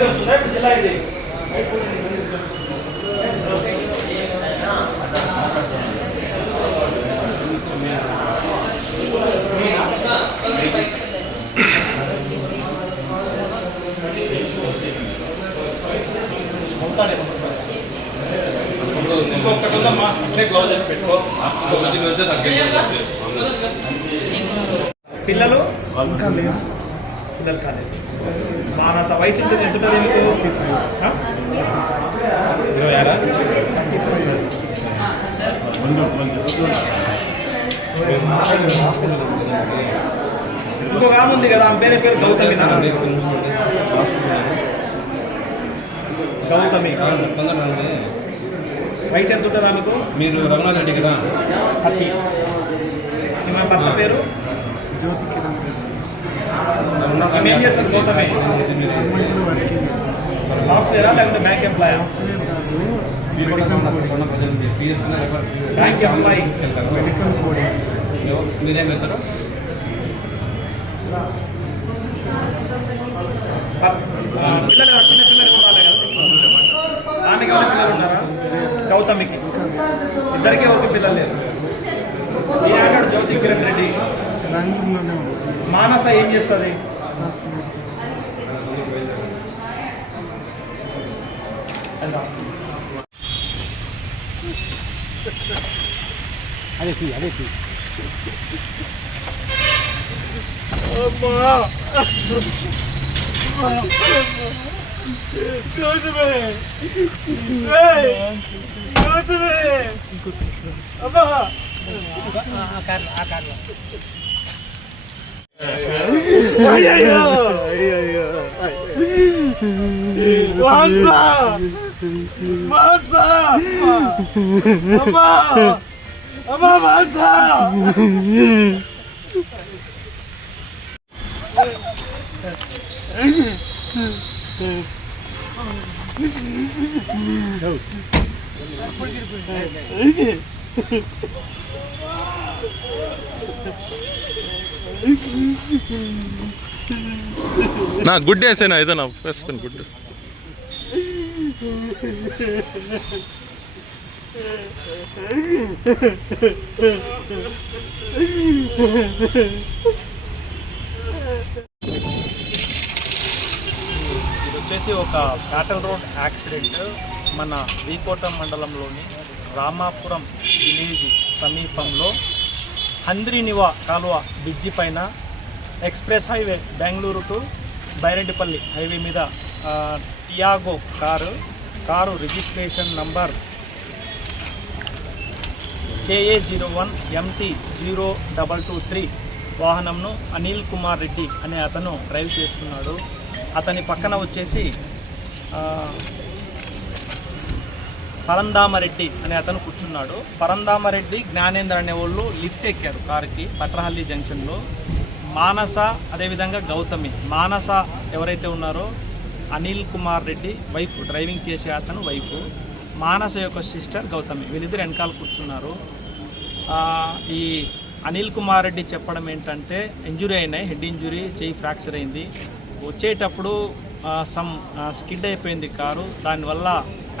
పరిధి వస్తుందా ఇప్పుడు జిల్లా ఇది? ఇంకొకటి ఉందమ్మా, అంటే గ్లౌజెస్ పెట్టుకో. పిల్లలు ఇంకా లేదు పిల్లలు కాలేదు. మానస వయసు ఉంటుంది, ఎంత ఉంటుంది మీకు? 26. ఇంకొక ఆమె ఉంది కదా, ఆమె పేరు గౌతమి. గౌతమి వయసు ఎంత ఉంటుంది ఆమెకు? మీరు రఘునాథ్ రెడ్డి కదా? 30. ఈమె భర్త పేరు జ్యోతి కిరణ్ ఆమె ఏం చేస్తుంది? గౌతమి సాఫ్ట్వేరా లేకపోతే బ్యాంక్ ఎంప్లాయా? Bank employee. Medical code. మీరేం వెళ్తారు? పిల్లలు చిన్న పిల్లలు ఉండాలి కదా. ఆమెకి ఎవరికి పిల్లలు ఉన్నారా? గౌతమికి ఇద్దరికీ ఎవరికి పిల్లలు లేరు. ఈ ఆడాడు జ్యోతి కిరణ్ రెడ్డి. బెంగళూరులోనే ఉంది. మానస ఏం చేస్తుంది? అదే నా గుడ్ డేసేనా ఏదైనా వేసుకొని గుడ్ డే. ఇది వచ్చేసి ఒక బ్యాటల్ రోడ్ యాక్సిడెంట్ మన వీకోట మండలంలోని రామాపురం విలేజ్ సమీపంలో హంద్రీనివా కాలువ బ్రిడ్జి పైన express highway Bengaluru to Byreddipalli highway మీద Tiago car registration number KA01 MT 0223 వాహనంను అనిల్ కుమార్ రెడ్డి అనే అతను డ్రైవ్ చేస్తున్నాడు. అతని పక్కన వచ్చేసి పరందామరెడ్డి అనే అతను కూర్చున్నాడు. పరందామరెడ్డి జ్ఞానేంద్ర అనే వాళ్ళు లిఫ్ట్ ఎక్కారు కారుకి పట్రహల్లి జంక్షన్లో. మానస అదేవిధంగా గౌతమి. మానస ఎవరైతే ఉన్నారో అనిల్ కుమార్ రెడ్డి వైఫ్, డ్రైవింగ్ చేసే అతను వైఫ్. మానస యొక్క సిస్టర్ గౌతమి, వీళ్ళిద్దరు వెనకాల కూర్చున్నారు. ఈ అనిల్ కుమార్ రెడ్డి చెప్పడం ఏంటంటే ఇంజురీ అయినాయి, హెడ్ ఇంజురీ, చెయ్యి ఫ్రాక్చర్ అయింది. వచ్చేటప్పుడు స్కిడ్ అయిపోయింది కారు, దానివల్ల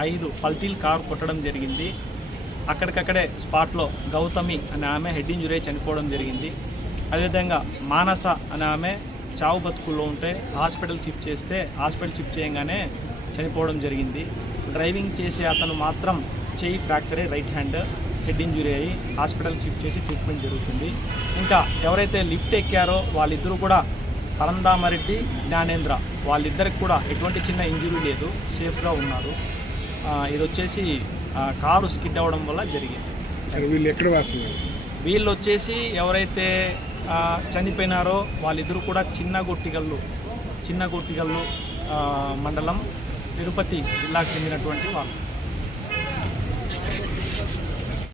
5 పల్టీలు కారు కొట్టడం జరిగింది. అక్కడికక్కడే స్పాట్లో గౌతమి అనే ఆమె హెడ్ ఇంజురీ చనిపోవడం జరిగింది. అదేవిధంగా మానస అనే ఆమె చావు బతుకుల్లో ఉంటే హాస్పిటల్ షిఫ్ట్ చేయగానే చనిపోవడం జరిగింది. డ్రైవింగ్ చేసే అతను మాత్రం చెయ్యి ఫ్రాక్చర్ అయ్యి రైట్ హ్యాండ్, హెడ్ ఇంజురీ అయ్యి హాస్పిటల్ షిఫ్ట్ చేసి ట్రీట్మెంట్ జరుగుతుంది. ఇంకా ఎవరైతే లిఫ్ట్ ఎక్కారో వాళ్ళిద్దరూ కూడా పరందామరెడ్డి, జ్ఞానేంద్ర, వాళ్ళిద్దరికి కూడా ఎటువంటి చిన్న ఇంజురీ లేదు, సేఫ్గా ఉన్నారు. ఇది వచ్చేసి కారు స్కిడ్ అవ్వడం వల్ల జరిగింది. వీళ్ళు ఎక్కడ వాస్తున్నారు? వీళ్ళు వచ్చేసి ఎవరైతే చనిపోయినారో వాళ్ళిద్దరూ కూడా చిన్న గొట్టిగల్లు మండలం, తిరుపతి జిల్లాకు చెందినటువంటి వాళ్ళు.